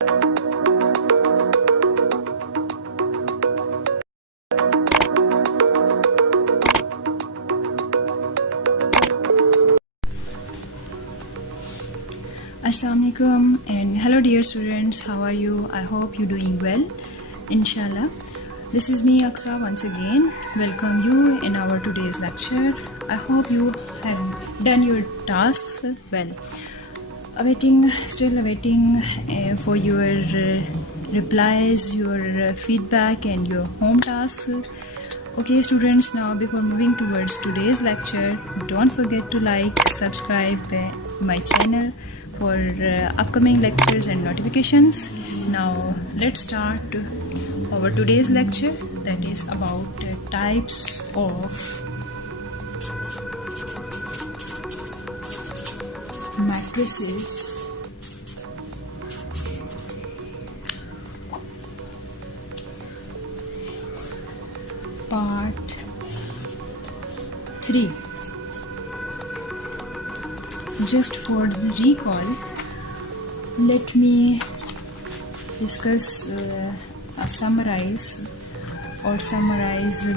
Assalamu alaikum and hello dear students, how are you? I hope you're doing well, inshallah. This is me Aksa once again. Welcome you in our today's lecture. I hope you have done your tasks well. Still awaiting for your replies, your feedback and your home tasks. Okay students, now before moving towards today's lecture, don't forget to like, subscribe my channel for upcoming lectures and notifications. Now let's start our today's lecture, that is about types of matrices. Part 3. Just for the recall, let me discuss summarize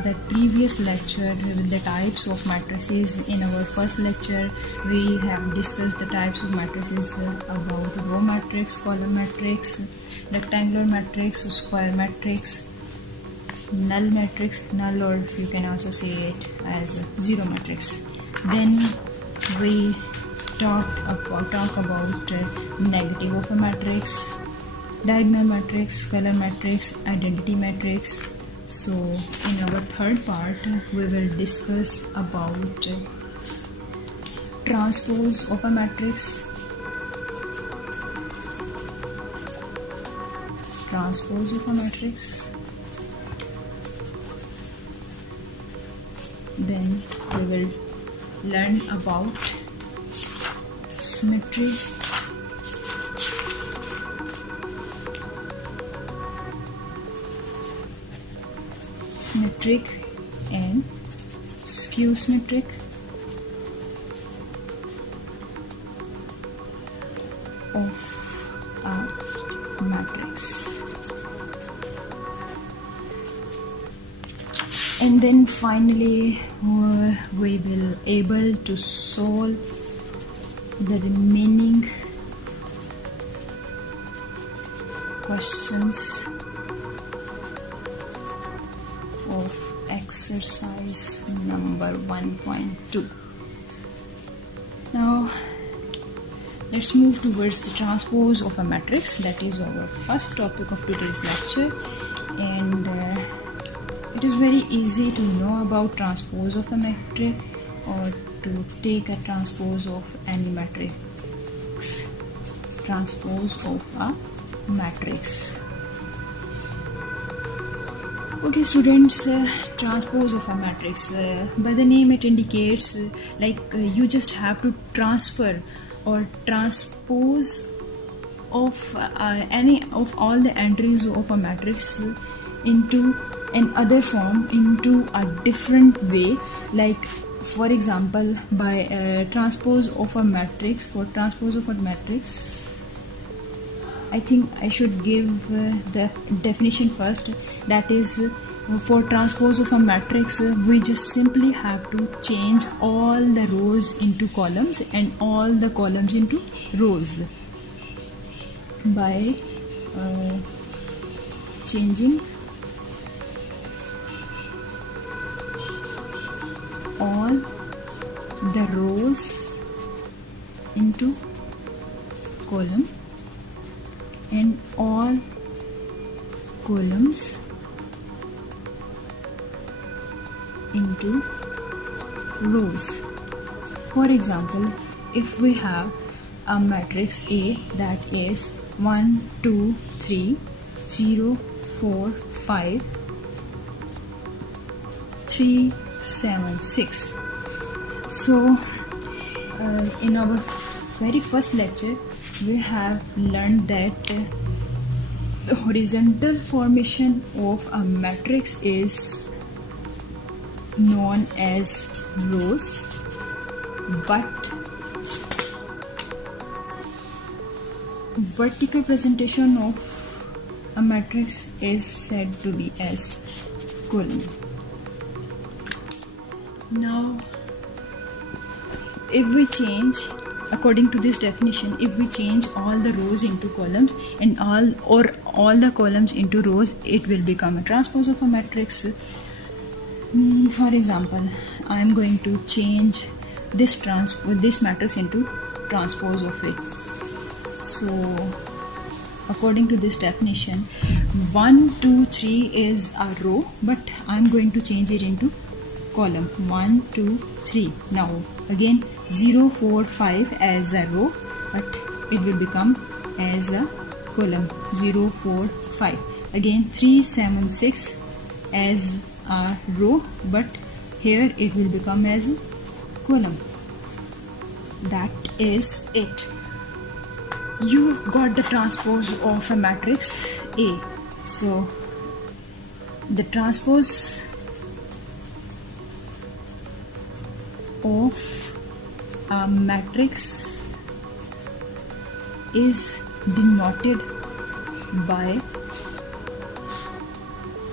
the previous lecture with the types of matrices. In our first lecture, we have discussed the types of matrices about row matrix, column matrix, rectangular matrix, square matrix, null matrix, null, or you can also say it as zero matrix. Then we talk about negative of a matrix, diagonal matrix, color matrix, identity matrix. So in our third part, we will discuss about transpose of a matrix, then we will learn about symmetry, symmetric and skew symmetric, of a matrix. And then finally we will able to solve the remaining questions of exercise number 1.2. Now let's move towards the transpose of a matrix. That is our first topic of today's lecture, and it is very easy to know about transpose of a matrix or to take a transpose of any matrix. Transpose of a matrix. Okay students, transpose of a matrix, by the name it indicates you just have to transfer or transpose of any of all the entries of a matrix into another form, into a different way. Like for example, by transpose of a matrix, for transpose of a matrix, I think I should give the definition first. That is, for transpose of a matrix, we just simply have to change all the rows into columns and all the columns into rows by changing all the rows into column and all columns into rows. For example, if we have a matrix A that is 1 2 3 0 4 5 3 7 6. So in our very first lecture we have learned that the horizontal formation of a matrix is known as rows, but vertical presentation of a matrix is said to be as column. Now, if we change, according to this definition, if we change all the rows into columns and all the columns into rows, it will become a transpose of a matrix. For example, I am going to change this matrix into transpose of it. So according to this definition, 1 2 3 is a row, but I am going to change it into column. 1 2 3. Now again 0 4 5 as a row, but it will become as a column. 0 4 5. Again 3 7 6 as a row, but here it will become as a column. That is it. You got the transpose of a matrix A. So the transpose of a matrix is denoted by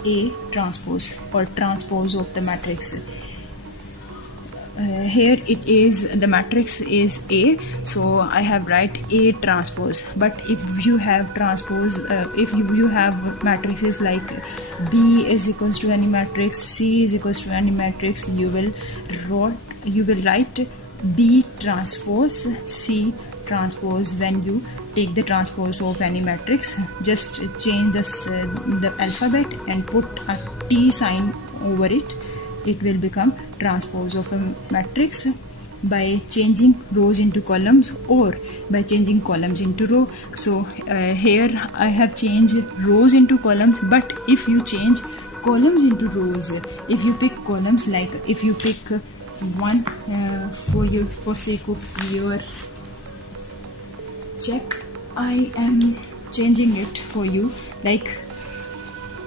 A transpose or transpose of the matrix. Here it is, the matrix is A, so I have write A transpose. But if you have transpose, if you have matrices like B is equals to any matrix, C is equals to any matrix, you will write B transpose C transpose. When you take the transpose of any matrix, just change the alphabet and put a T sign over it. It will become transpose of a matrix by changing rows into columns or by changing columns into row. So here I have changed rows into columns, but if you change columns into rows, if you pick columns, like if you pick one for sake of your check, I am changing it for you. Like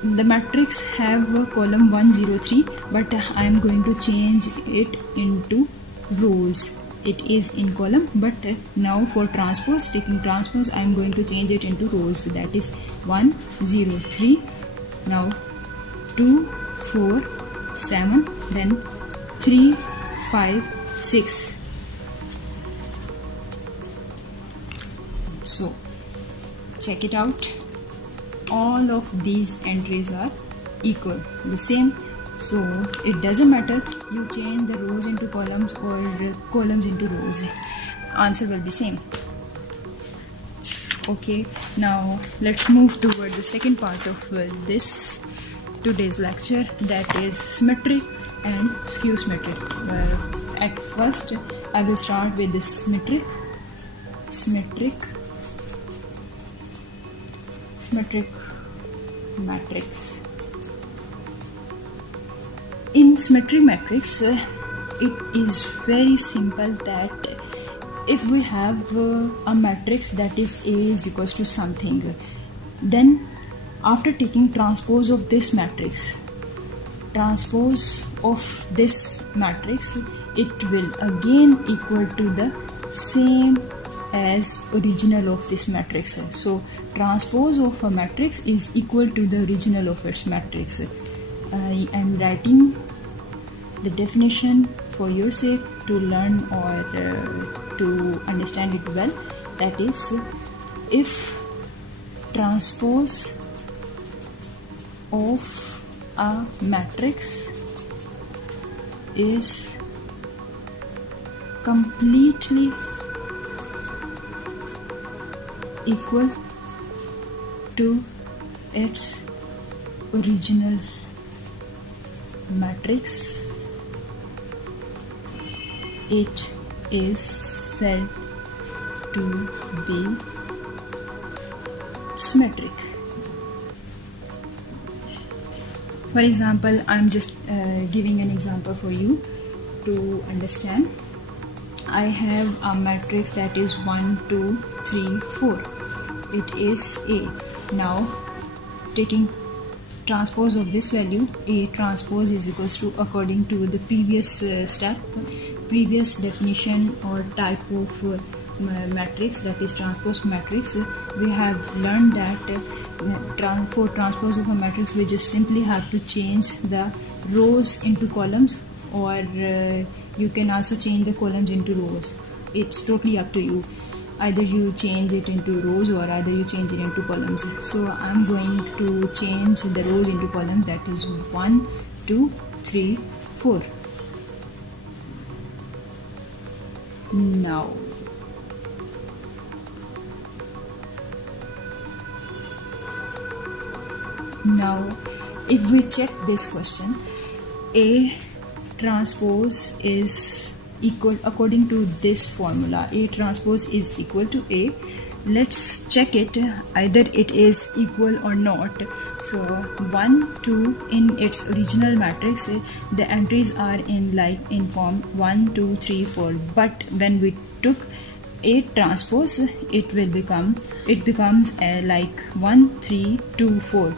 the matrix have a column 1 0 3, but I am going to change it into rows. It is in column, but now for transpose, taking transpose, I am going to change it into rows. That is 1 0 3, now 2 4 7, then 3 5 6. So check it out. All of these entries are equal, the same. So it doesn't matter you change the rows into columns or columns into rows, answer will be same. Okay, now let's move toward the second part of this today's lecture, that is symmetric and skew symmetric. At first I will start with the symmetric matrix. In symmetric matrix, it is very simple that if we have a matrix that is A is equals to something, then after taking transpose of this matrix, it will again equal to the same as original of this matrix. So transpose of a matrix is equal to the original of its matrix. I am writing the definition for your sake to learn or to understand it well. That is, if transpose of a matrix is completely equal to its original matrix, it is said to be symmetric. For example, I'm just giving an example for you to understand. I have a matrix that is 1 2 3 4. It is A. Now taking transpose of this value, A transpose is equals to, according to the previous step, previous definition or type of matrix, that is transpose matrix, we have learned that for transpose of a matrix we just simply have to change the rows into columns, or you can also change the columns into rows. It's totally up to you. Either you change it into rows or either you change it into columns. So I'm going to change the rows into columns, that is 1 2 3 4. Now if we check this question, A transpose is equal, according to this formula, A transpose is equal to A. Let's check it, either it is equal or not. So 1 2 in its original matrix, the entries are in form 1 2 3 4, but when we took A transpose, it becomes like 1 3 2 4,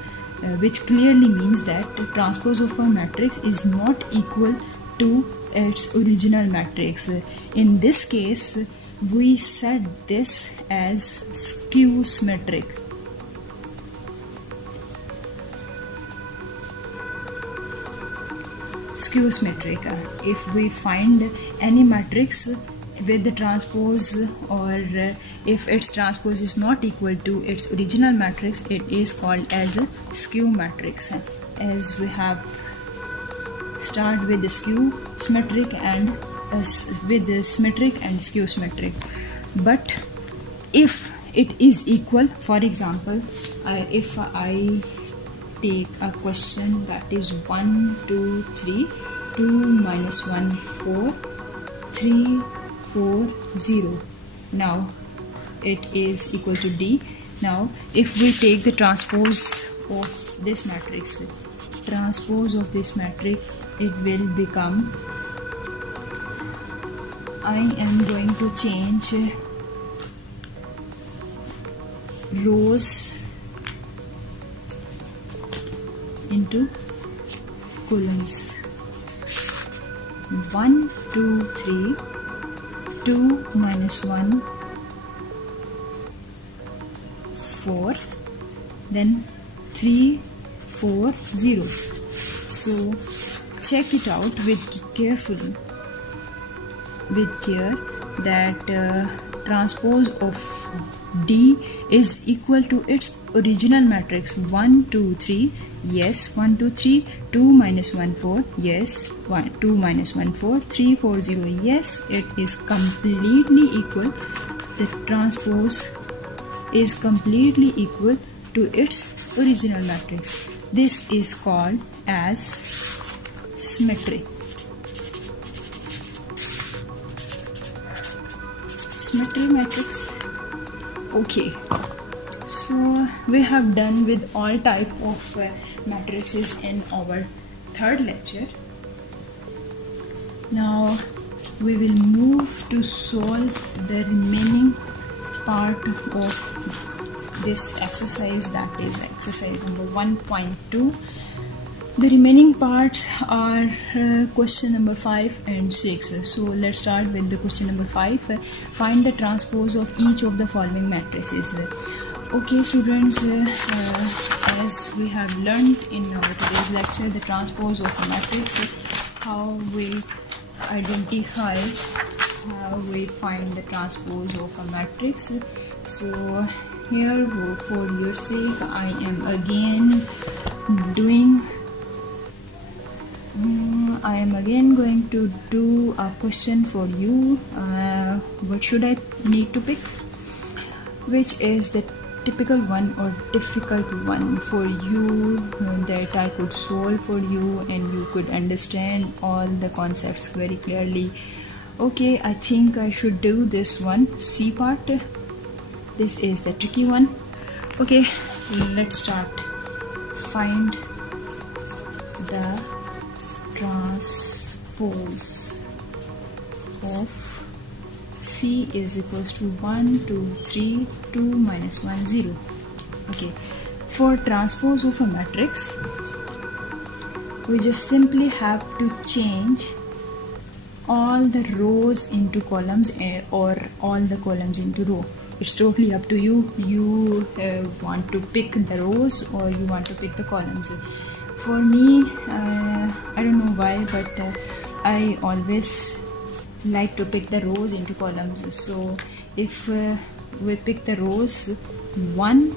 which clearly means that the transpose of a matrix is not equal to its original matrix. In this case, we set this as skew symmetric. Skew symmetric. If we find any matrix with the transpose, or if its transpose is not equal to its original matrix, it is called as a skew matrix. As we have start with the skew symmetric and with the symmetric and skew symmetric. But if it is equal, for example, if I take a question that is 1 2 3 2 minus 1 4 3 4 0, now it is equal to D. Now if we take the transpose of this matrix, it will become, I am going to change rows into columns. 1 2 3 2 minus 1 4, then 3 4 0. So check it out with care that transpose of D is equal to its original matrix 1 2 3. Yes, 1 2 3. 2 minus 1 4. Yes, 2 minus 1 4. 3 4 0. Yes, it is completely equal. The transpose is completely equal to its original matrix. This is called as symmetry. Symmetry matrix. Okay, so we have done with all type of matrices in our third lecture. Now we will move to solve the remaining part of this exercise, that is exercise number 1.2. The remaining parts are question number 5 and 6. So let's start with the question number 5. Find the transpose of each of the following matrices. Okay students, as we have learned in our today's lecture, the transpose of a matrix, how we identify, how we find the transpose of a matrix. So here, for your sake, I am again going to do a question for you. What should I need to pick? Which is the typical one or difficult one for you that I could solve for you and you could understand all the concepts very clearly. Okay, I think I should do this one, C part. This is the tricky one. Okay, let's start. Find the transpose of C is equals to 1 2 3 2 minus 1 0. Okay, for transpose of a matrix, we just simply have to change all the rows into columns or all the columns into row. It's totally up to you. You want to pick the rows or you want to pick the columns. For me, I don't know why, but I always like to pick the rows into columns. So if we pick the rows 1,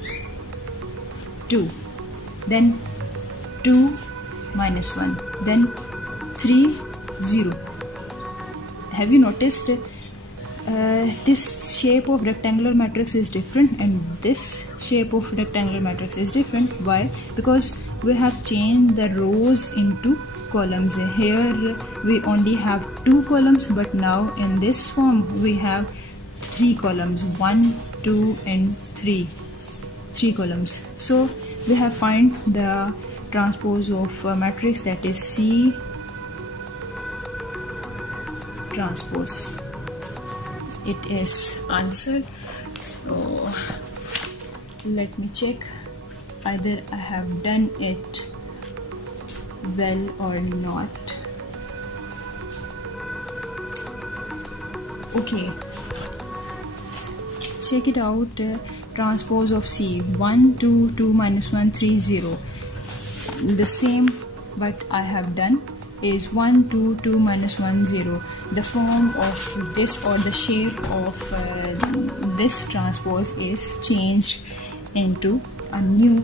2, then 2 minus 1, then 3, 0. Have you noticed this shape of rectangular matrix is different and this shape of rectangular matrix is different? Why? Because we have changed the rows into columns. Here we only have 2 columns, but now in this form we have 3 columns, 1, 2 and 3 columns. So we have find the transpose of a matrix, that is C transpose. It is answered. So let me check either I have done it well or not. Okay, check it out. Transpose of C, 1, 2, 2 minus 1, 3, 0. The same what I have done is 1, 2, 2 minus 1, 0. The form of this or the shape of this transpose is changed into a new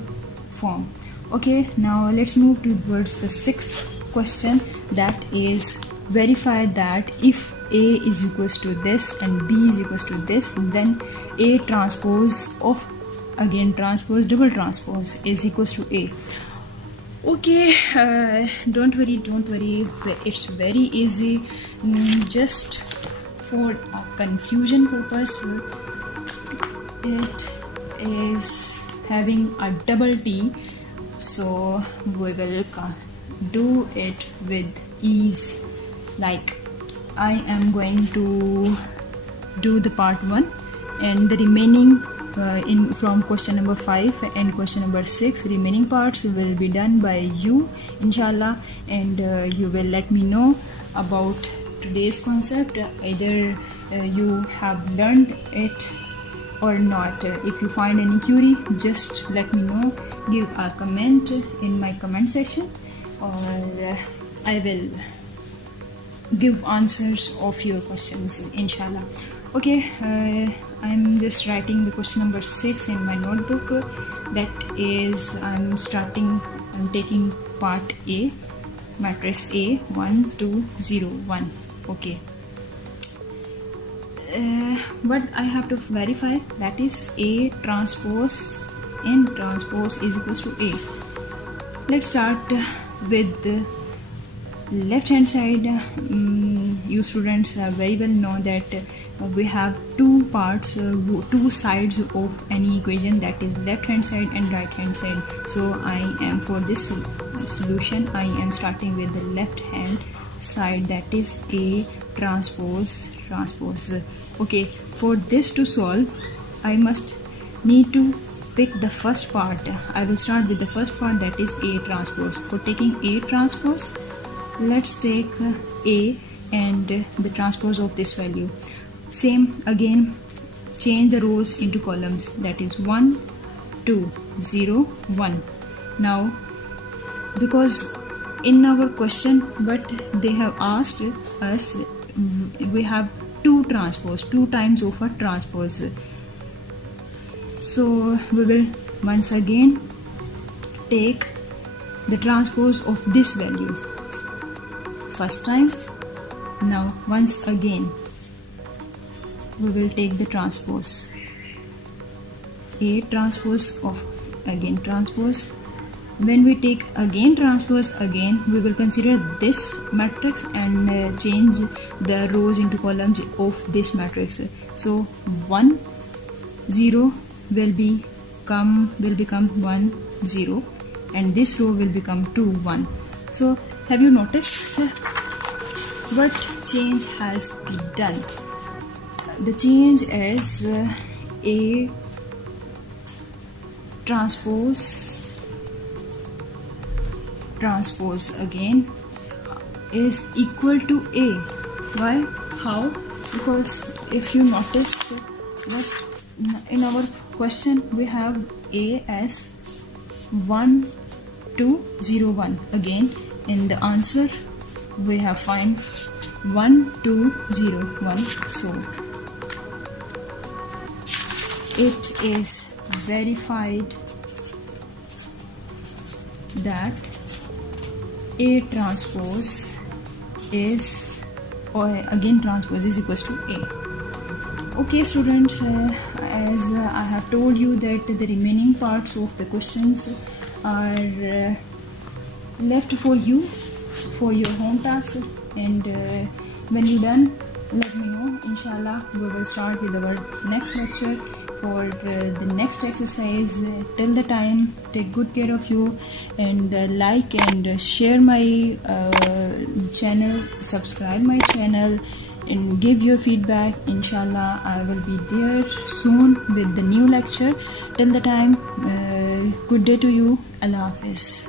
form. Okay, now let's move towards the 6th question, that is verify that if A is equals to this and B is equals to this, then A transpose of, again transpose, double transpose is equals to A. Okay, don't worry, it's very easy. Just for a confusion purpose, it is having a double T, so we will do it with ease. Like I am going to do the part 1 and the remaining from question number 5 and question number 6, remaining parts will be done by you, inshallah, and you will let me know about today's concept, either you have learned it or not. If you find any query, just let me know, give a comment in my comment section, or I will give answers of your questions, inshallah. Okay, I'm just writing the question number 6 in my notebook. That is, I'm taking part A, matrix A, 1, 2, 0, 1. Okay, what I have to verify, that is A transpose N transpose is equals to A. Let's start with the left hand side. You students very well know that we have 2 parts, 2 sides of any equation, that is left hand side and right hand side. So I am, for this solution, I am starting with the left hand side, that is A transpose. Okay, for this to solve, I must need to pick the first part. I will start with the first part, that is A transpose. For taking A transpose, let's take A and the transpose of this value. Same again, change the rows into columns, that is 1, 2, 0, 1. Now, because in our question what they have asked us, we have 2 transpose, 2 times of a transpose. So we will once again take the transpose of this value first time. Now once again we will take the transpose, A transpose of again transpose. When we take again transpose again, we will consider this matrix and change the rows into columns of this matrix. So 1, 0 will become 1, 0, and this row will become 2, 1. So have you noticed what change has been done? The change is A transpose again is equal to A. Why? How? Because if you notice that in our question we have A as 1201. Again in the answer we have find 1201. So it is verified that A transpose is, or again transpose is equals to A. Okay students, as I have told you that the remaining parts of the questions are left for you for your home task, and when you're done let me know. Inshallah we will start with our next lecture for the next exercise. Till the time, take good care of you, and like and share my channel, subscribe my channel, and give your feedback. Inshallah I will be there soon with the new lecture. Till the time, good day to you. Allah Hafiz.